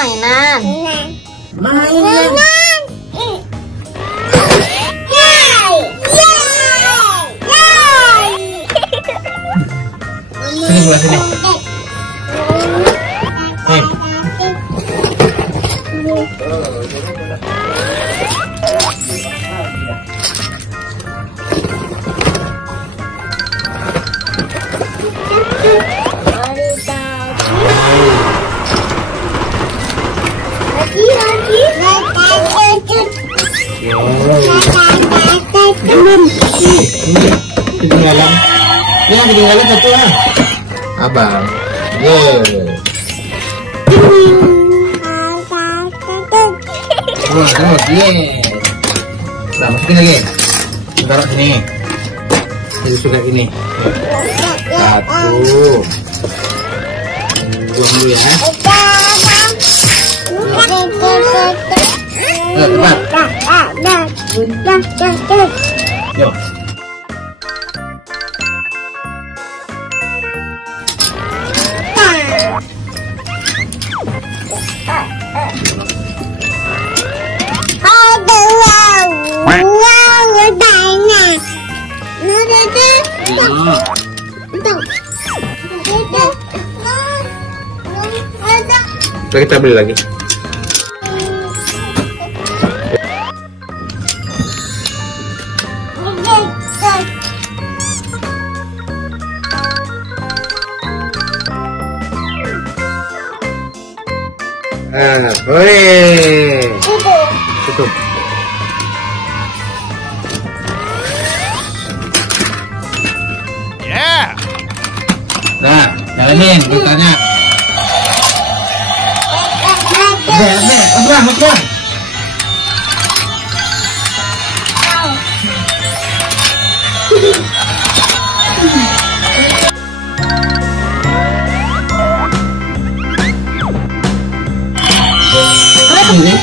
mainan? Mainan. Sini gua sini. Ketinggalan. Ya, ketinggalan satu lah. Abang. Nah, masukin lagi. Taruh sini. Jadi sudah ini. Satu. Buang dulu ya. Cepat. Yuk. Kita beli lagi. Tutup. Yeah. Nah, jalanin bukanya. Udah. Ini.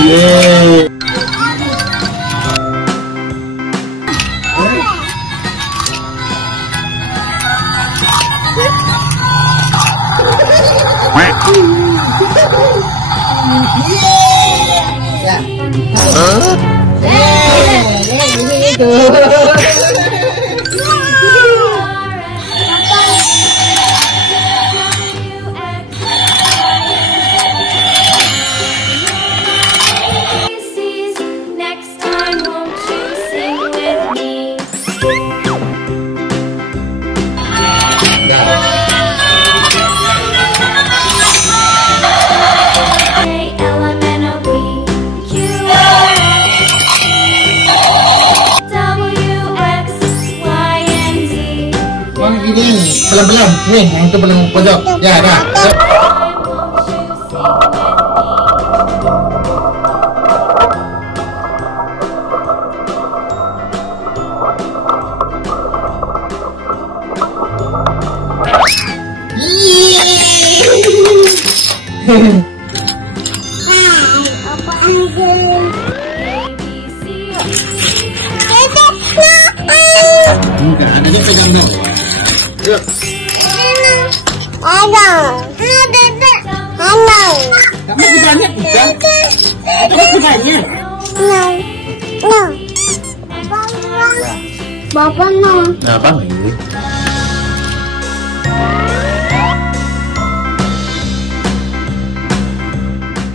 Yeah. Belum. Nih, yang itu belum pojok. Ya, dah. Ada pegang dong. Yuk. Kamu banyak bukan? Kamu banyak. Bapak no. Nah, Bang ini.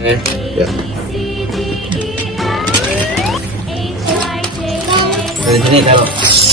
Ya. Dari sini taruh.